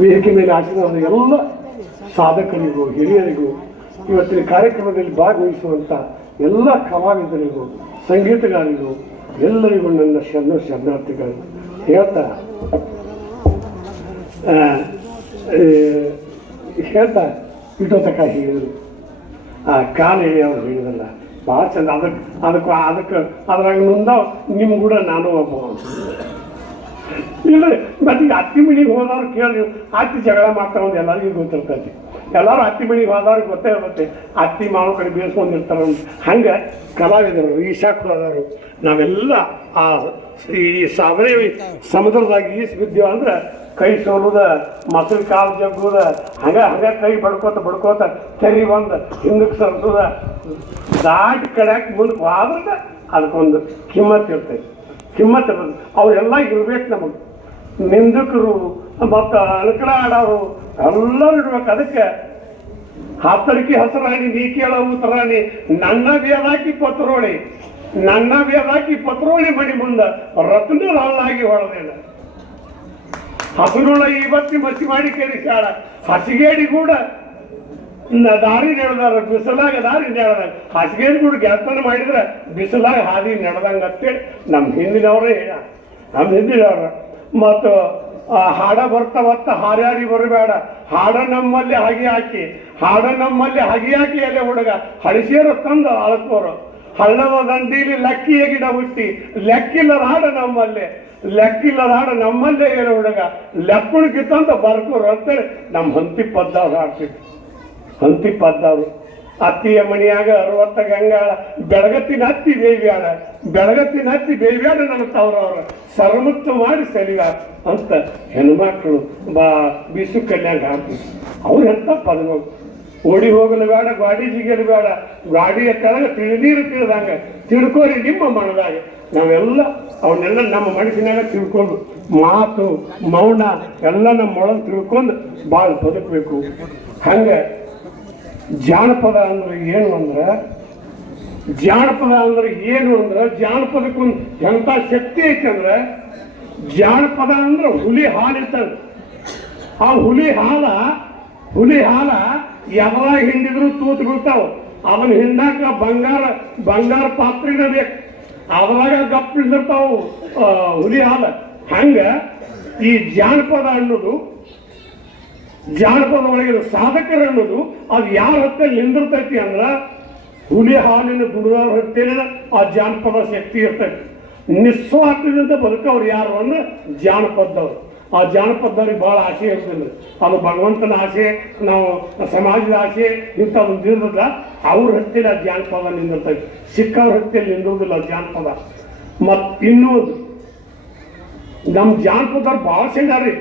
ವೇದಿಕೆ ಮೇಲೆ ಆಶೀರ್ವಾದ ಎಲ್ಲ ಸಾಧಕರಿಗೂ ಹಿರಿಯರಿಗೂ ಇವತ್ತಿನ ಕಾರ್ಯಕ್ರಮದಲ್ಲಿ ಭಾಗವಹಿಸುವಂಥ ಎಲ್ಲ ಕಲಾವಿದರಿಗೂ ಸಂಗೀತಗಾರರಿಗೂ ಎಲ್ಲರಿಗೂ ನನ್ನ ಶರಣಾರ್ಥಿಗಳು ಹೇಳ್ತಾ ಇಟ್ಟೋತಕ ಹೇಳಿದರು. ಆ ಕಾಲ ಹೇಳಿ ಅವ್ರು ಹೇಳಿದಲ್ಲ ಭಾಳ ಚಂದ. ಅದಕ್ಕೆ ಅದ್ರಾಗ ನೊಂದ ನಿಮ್ಮ ಕೂಡ ನಾನು ಒಬ್ಬ ಇಲ್ಲ. ಮತ್ತೆ ಈಗ ಅತ್ತಿ ಮನೆಗೆ ಹೋದವ್ರು ಕೇಳಿ ಅತ್ತಿ ಜಗಳ ಮಾಡ್ತಾ ಒಂದು ಎಲ್ಲರಿಗೂ ಗೊತ್ತಿರ್ತೈತಿ. ಎಲ್ಲರೂ ಅತ್ತಿ ಮನೆಗೆ ಹೋದವ್ರಿಗೆ ಗೊತ್ತೇ ಇರುತ್ತೆ ಅತ್ತಿ ಮಾವ ಕಡೆ ಬೇಯಿಸ್ಕೊಂಡಿರ್ತಾರೆ. ಹಂಗೆ ಕಲಾವಿದರು ಈಶಾಕ್ ಹೋದವರು ನಾವೆಲ್ಲ ಆ ಈ ಸಾವಯವ ಸಮುದ್ರದಾಗ ಈಸ್ಬಿದ್ದೇವೆ ಅಂದ್ರೆ ಕೈ ಸೋಲುದ ಮೊಸರು ಕಾಲು ಜಗ್ಗುದ ಹಂಗ ಕೈ ಬಡ್ಕೋತ ತೆರಿ ಬಂದು ಹಿಂದಕ್ಕೆ ಸರ್ಸೋದ ದಾಟಿ ಕಡ್ಯಾಕ ಮುಂದಕ್ಕೆ ಹೋದ್ರೆ ಅದಕ್ಕೊಂದು ಕಿಮ್ಮತ್ತು ಇರ್ತೈತಿ. ಕಿಮ್ಮತ್ತು ಇರ್ತದೆ. ಅವರೆಲ್ಲ ಇರ್ಬೇಕು ನಮಗೆ. ನಿಂದಕರು ಮತ್ತು ಅಣಕಡ ಆಡೋರು ಎಲ್ಲರೂ ಇಡ್ಬೇಕು. ಅದಕ್ಕೆ ಹತ್ತರಿಕೆ ಹಸರಾಣಿ ನೀ ಕೇಳೋ ಉತ್ತರಾಣಿ ನನ್ನ ಬೇದಾಕಿ ಪತ್ರೋಳಿ ಮಣಿ ಮುಂದೆ ರತ್ನ ಹಳ್ಳಾಗಿ ಹೊಳದೇನ ಹಸುರುಳ ಇವತ್ತಿ ಮಸಿ ಮಾಡಿ ಕೇಳಿಸಾಳ ಹಸಿಗೇಡಿ ಕೂಡ ದಾರಿ ನಡೆದಾರ ಬಿಸಿಲಾಗ ದಾರಿ ನಡೆದಾಗ ಹಸಿಗೇಡಿ ಕೂಡ ಗೆಳತನ ಮಾಡಿದ್ರೆ ಬಿಸಿಲಾಗ ಹಾದಿ ನಡೆದಂಗ ಅಂತೇಳಿ ನಮ್ಮ ಹಿಂದಿನವ್ರ ಮತ್ತು ಹಾಡ ಬರ್ತಾವತ್ತ ಹಾರ್ಯಾಡಿ ಬರಬೇಡ ಹಾಡ ನಮ್ಮಲ್ಲಿ ಹಗಿ ಹಾಕಿ ಎಲೆ ಹುಡುಗ ಹಳಿಸೇರು ತಂದು ಅಳಕೋರು ಹಳ್ಳದ ದಂಡೀಲಿ ಲಕ್ಕಿಯ ಗಿಡ ಹುಟ್ಟಿ ಲೆಕ್ಕಿಲ್ಲದ ಹಾಡ ನಮ್ಮಲ್ಲೇ ಏನು ಹುಡುಗ ಲೆಕ್ಕುಣಿಕಿತ್ತಂತ ಬರ್ಕೋರು ಅಂತೇಳಿ ನಮ್ಮ ಹಂತಿ ಪದ್ದವ್ರು ಹಾಡ್ತಿದ್ರು. ಹಂತಿ ಪದ್ದವ್ರು ಅತ್ತಿಯ ಮಣಿಯಾಗ 60 ಗಂಗಾಳ ಬೆಳಗತ್ತಿನ ಹತ್ತಿ ಬೇವ್ಯಾಡ ನನ್ನ ತವರವ್ರ ಸರ್ಮುಕ್ತ ಮಾಡಿ ಸರಿಗಾರ ಅಂತ ಹೆಣ್ಮಕ್ಳು ಬೀಸು ಕಲ್ಯಾಣ ಹಾಡ್ತಿದ್ರು. ಅವ್ರು ಎಂತ ಪದಗಳು ಓಡಿ ಹೋಗಲು ಬೇಡ, ಗಾಡಿ ಜಿಗಲು ಬೇಡ, ಗಾಡಿಯ ಕೆಳಗೆ ತಿಳಿನೀರು ತಿಳಿದಂಗ ತಿಳ್ಕೊರಿ ನಿಮ್ಮ ಮನದಾಗ. ನಾವೆಲ್ಲ ಅವನ್ನೆಲ್ಲ ನಮ್ಮ ಮನಸ್ಸಿನಾಗ ತಿಳ್ಕೊಂಡು ಮಾತು ಮೌನ ಎಲ್ಲ ನಮ್ಮ ಒಳಗೆ ತಿಳ್ಕೊಂಡು ಭಾಳ ಬದುಕಬೇಕು. ಹಂಗೆ ಜಾನಪದ ಅಂದ್ರೆ ಏನು ಅಂದ್ರೆ ಜಾನಪದಕ್ಕೊಂದು ಎಂಥ ಶಕ್ತಿ ಐತೆ ಅಂದ್ರೆ ಜಾನಪದ ಅಂದ್ರೆ ಹುಲಿ ಹಾಲು ಇರ್ತದೆ. ಆ ಹುಲಿ ಹಾಲ ಯಾವಾಗ ಹಿಂಡಿದ್ರು ತೂತು ಬೀಳ್ತಾವ. ಅವನ ಹಿಂಡಾಕ ಬಂಗಾರ ಪಾತ್ರೆನ ಬೇಕು. ಅವಾಗ ಗಪ್ಪಿರ್ತಾವು ಹುಲಿ ಹಾಲ. ಹಂಗ ಈ ಜಾನಪದ ಅನ್ನೋದು ಜಾನಪದ ಒಳಗಿನ ಸಾಧಕರು ಅನ್ನೋದು ಅದು ಯಾರ ಹತ್ತಲ್ಲಿ ನಿಂದಿರ್ತೈತಿ ಅಂದ್ರ ಹುಲಿ ಹಾಲಿನ ದುಡಿದವ್ರ ಹತ್ತೇನ ಆ ಜಾನಪದ ಶಕ್ತಿ ಇರ್ತೈತಿ. ನಿಸ್ವಾರ್ಥದಿಂದ ಬದುಕವ್ರು ಯಾರು ಅಂದ್ರೆ ಜಾನಪದವ್ರು. ಆ ಜಾನಪದವ್ರಿಗೆ ಭಾಳ ಆಸೆ ಇರ್ತಿಲ್ಲ. ಅದು ಭಗವಂತನ ಆಸೆ, ನಾವು ಸಮಾಜದ ಆಸೆ ಇಂಥದ್ದು ಇರ್ತದ. ಅವ್ರ ಹತ್ತಿರ ಜಾನಪದ ನಿಂದಿರ್ತೈತಿ. ಸಿಕ್ಕವ್ರ ಹತ್ತಿಯಲ್ಲಿ ನಿಂದಿರುವುದಿಲ್ಲ ಜಾನಪದ. ಮತ್ತು ಇನ್ನೊಂದು ನಮ್ಮ ಜಾನಪದವ್ರು ಭಾಳ ಚೆಂದಾರಿ.